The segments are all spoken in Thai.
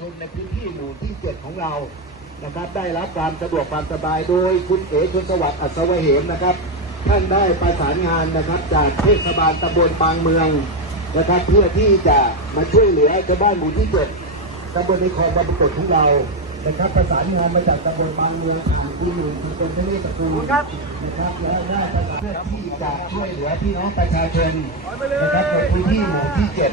ชนในพื้นที่หมู่ที่เจ็ดของเรานะครับ ได้รับความสะดวกความสบายโดยคุณเอ๋ชนสวัสดิ์อัศวเหมนะครับ ท่านได้ประสานงานนะครับจากเทศบาลตำบลบางเมืองนะครับ เพื่อที่จะมาช่วยเหลือชาวบ้านหมู่ที่เจ็ดตำบลในคลองบางประกฏของเรานะครับประสานงานมาจากตำบลบางเมืองผ่านคุณหนุ่มคุณเป็นทวีตะกูลนะครับและได้ประสานเพื่อที่จะช่วยเหลือพี่น้องประชาชนนะครับในพื้นที่หมู่ที่เจ็ด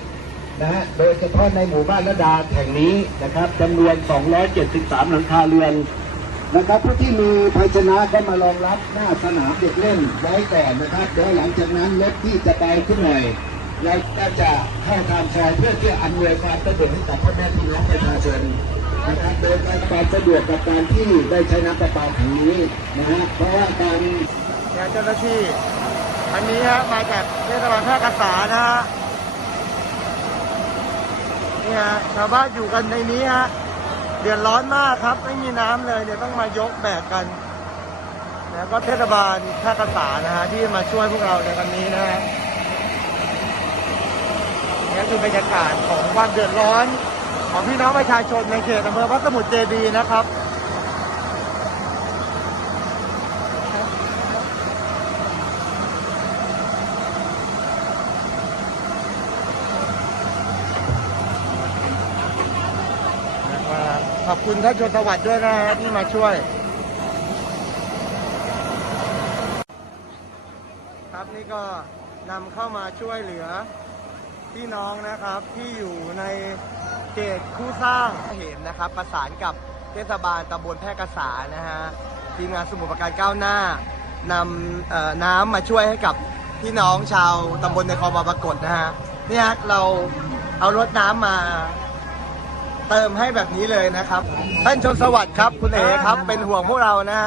นะฮะโดยเฉพาะในหมู่บ้านระดาแห่งนี้นะครับจำนวน 273 หลังคาเรือนนะครับผู้ที่มีภาชนะก็มารองรับหน้าสนามเด็กเล่นไว้ก่อนนะครับแล้วหลังจากนั้นรถที่จะไปขึ้นหน่อยเราก็จะเข้าทางซอยเพื่อที่อำนวยความสะดวกให้กับพ่อแม่พี่น้องประชาชนนะครับโดยการความสะดวกกับการที่ได้ใช้น้ำประปาแห่งนี้นะฮะเพราะว่าการงานเจ้าหน้าที่อันนี้ฮะมาจากเทศบาลแพร่กษานะฮะ นี่ฮะชาวบ้านอยู่กันในนี้ฮะเดือดร้อนมากครับ ไม่มีน้ำเลยเดี๋ยวต้องมายกแบกกัน แล้วก็เทศบาลแพร่กษานะฮะที่มาช่วยพวกเราในวันนี้นะฮะนี่คือบรรยากาศของความเดือดร้อน ของพี่น้องประชาชนในเขตอำเภอพระสมุทรเจดีนะครับ นะครับ ขอบคุณท่านชนสวัสดิ์ด้วยนะฮะที่มาช่วย ครับนี่ก็นำเข้ามาช่วยเหลือพี่น้องนะครับที่อยู่ในเขตคู่สร้างเห็นนะครับ ประสานกับเทศบาลตำบลแพร่กษานะฮะทีมงานสมุทรปราการก้าวหน้านำน้ำมาช่วยให้กับพี่น้องชาวตำบลในคลองบางปรากฏนะฮะเนี่ยฮะเราเอารถน้ำมา เติมให้แบบนี้เลยนะครับท่านชนสวัสดิ์ครับคุณเอ๋ครับเป็นห่วงพวกเรานะฮะ